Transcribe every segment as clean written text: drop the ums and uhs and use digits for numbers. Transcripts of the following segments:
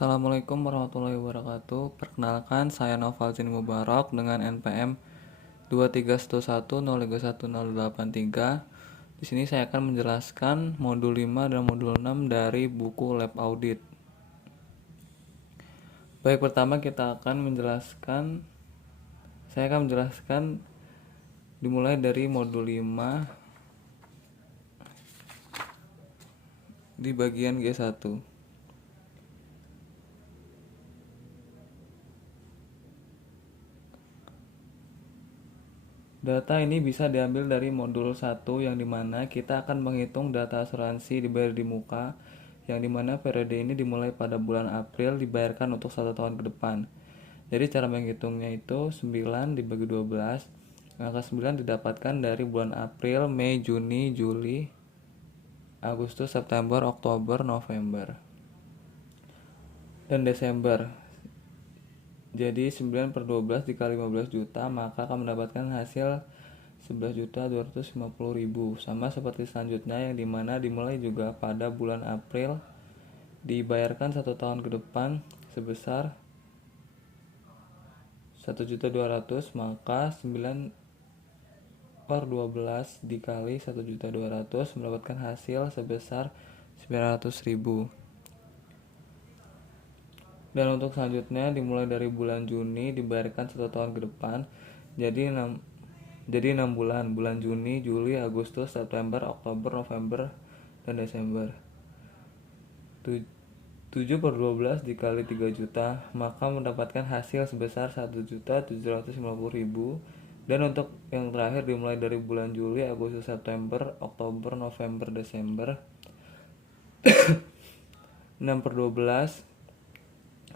Assalamualaikum warahmatullahi wabarakatuh. Perkenalkan, saya Novalcin Mubarak dengan NPM 23110311083. Di sini saya akan menjelaskan modul 5 dan modul 6 dari buku Lab Audit. Baik, pertama saya akan menjelaskan dimulai dari modul 5 di bagian G1. Data ini bisa diambil dari modul 1 yang dimana kita akan menghitung data asuransi dibayar di muka, yang dimana periode ini dimulai pada bulan April dibayarkan untuk 1 tahun ke depan. Jadi cara menghitungnya itu 9 dibagi 12. Angka 9 didapatkan dari bulan April, Mei, Juni, Juli, Agustus, September, Oktober, November, dan Desember. Jadi 9 per 12 dikali 15 juta, maka akan mendapatkan hasil 11.250.000. Sama seperti selanjutnya yang dimana dimulai juga pada bulan April, dibayarkan 1 tahun ke depan sebesar 1.200.000, maka 9 per 12 dikali 1.200.000 mendapatkan hasil sebesar 900.000. Dan untuk selanjutnya dimulai dari bulan Juni dibayarkan 1 tahun ke depan, jadi 6 bulan Juni, Juli, Agustus, September, Oktober, November, dan Desember. 7 per 12 dikali 3 juta, maka mendapatkan hasil sebesar 1.750.000. Dan untuk yang terakhir dimulai dari bulan Juli, Agustus, September, Oktober, November, Desember. 6 per 12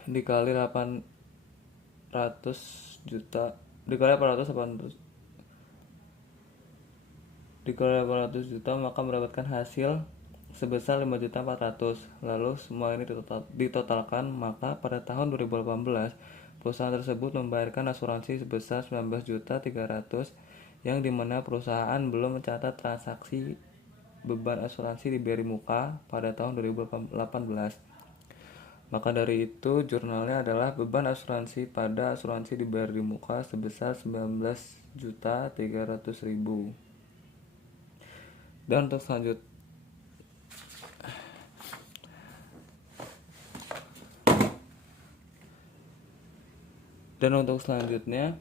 dikali 800 juta dikali 800 juta, maka mendapatkan hasil sebesar 5.400.000. Lalu semua ini ditotalkan, maka pada tahun 2018 perusahaan tersebut membayarkan asuransi sebesar 19.300.000, yang dimana perusahaan belum mencatat transaksi beban asuransi dibayar di muka pada tahun 2018. Maka dari itu jurnalnya adalah beban asuransi pada asuransi dibayar di muka sebesar 19.300.000. Dan untuk selanjutnya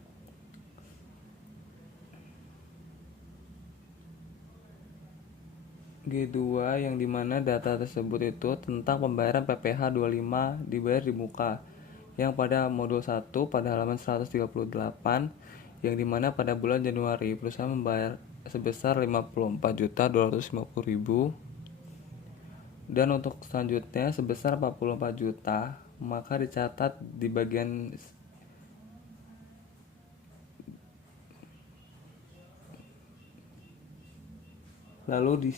G2, yang dimana data tersebut itu tentang pembayaran PPh 25 dibayar di muka, yang pada modul 1 pada halaman 138, yang dimana pada bulan Januari perusahaan membayar sebesar 54.250.000. Dan untuk selanjutnya sebesar 44 juta, maka dicatat di bagian lalu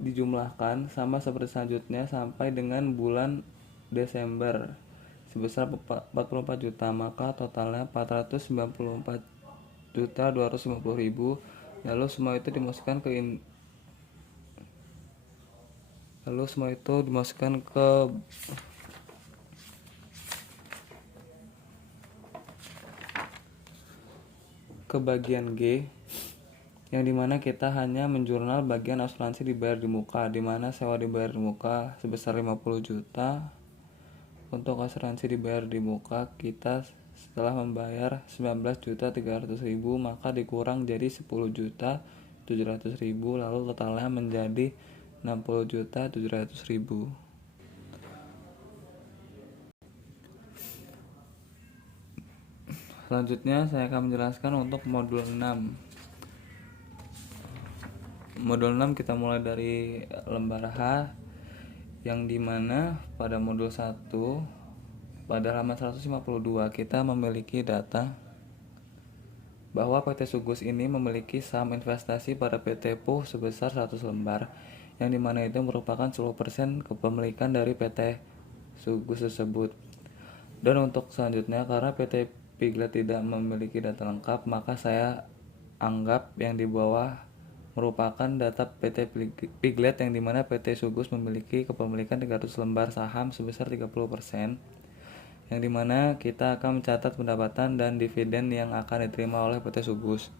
dijumlahkan sama seperti selanjutnya sampai dengan bulan Desember sebesar 44 juta, maka totalnya 494.250.000. Lalu semua itu dimasukkan ke bagian G, yang dimana kita hanya menjurnal bagian asuransi dibayar di muka, dimana sewa dibayar di muka sebesar 50 juta. Untuk asuransi dibayar di muka kita setelah membayar 19.300.000, maka dikurang jadi 10.700.000, lalu totalnya menjadi 60.700.000. Selanjutnya saya akan menjelaskan untuk modul 6. Modul 6 kita mulai dari lembar H, yang dimana pada modul 1 pada halaman 152 kita memiliki data bahwa PT Sugus ini memiliki saham investasi pada PT PUH sebesar 100 lembar, yang dimana itu merupakan 10% kepemilikan dari PT Sugus tersebut. Dan untuk selanjutnya, karena PT Piglet tidak memiliki data lengkap, maka saya anggap yang di bawah merupakan data PT Piglet yang dimana PT Sugus memiliki kepemilikan 300 lembar saham sebesar 30%, yang dimana kita akan mencatat pendapatan dan dividen yang akan diterima oleh PT Sugus.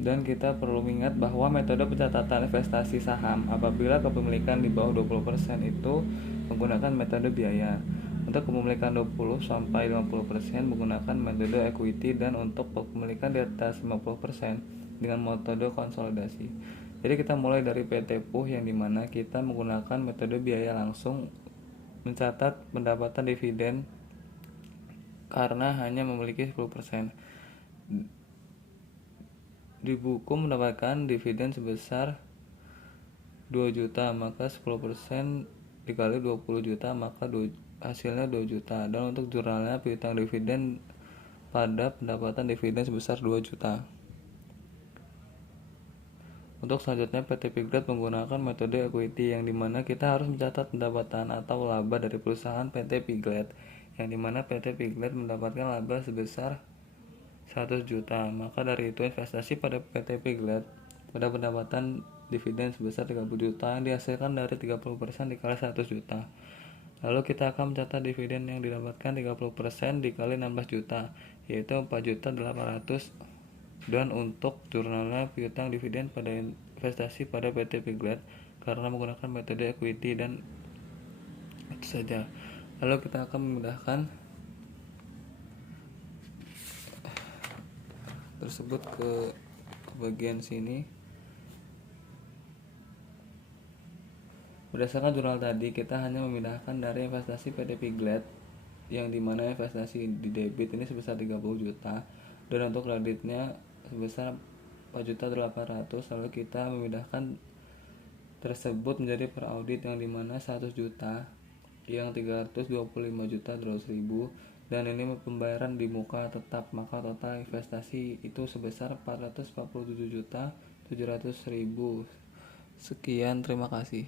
Dan kita perlu ingat bahwa metode pencatatan investasi saham apabila kepemilikan di bawah 20% itu menggunakan metode biaya. Untuk kepemilikan 20-50% menggunakan metode equity, dan untuk kepemilikan di atas 50% dengan metode konsolidasi. Jadi kita mulai dari PT PUH yang dimana kita menggunakan metode biaya langsung mencatat pendapatan dividen karena hanya memiliki 10%. Di buku mendapatkan dividen sebesar 2 juta, maka 10% dikali 20 juta maka hasilnya 2 juta. Dan untuk jurnalnya piutang dividen pada pendapatan dividen sebesar 2 juta. Untuk selanjutnya PT Piglet menggunakan metode equity yang dimana kita harus mencatat pendapatan atau laba dari perusahaan PT Piglet, yang dimana PT Piglet mendapatkan laba sebesar 100 juta, maka dari itu investasi pada PT Piglet pada pendapatan dividen sebesar 30 juta yang dihasilkan dari 30% dikali 100 juta. Lalu kita akan mencatat dividen yang didapatkan 30% dikali 16 juta, yaitu 4.800.000. Dan untuk jurnalnya piutang dividen pada investasi pada PT Piglet karena menggunakan metode equity, dan itu saja. Lalu kita akan memindahkan tersebut ke bagian sini. Berdasarkan jurnal tadi, kita hanya memindahkan dari investasi PT Piglet yang dimana investasi di debit ini sebesar 30 juta dan untuk kreditnya sebesar 4.800.000. Lalu kita memindahkan tersebut menjadi per audit yang dimana 100 juta yang 325.200.000, dan ini pembayaran di muka tetap, maka total investasi itu sebesar 447.700.000. Sekian, terima kasih.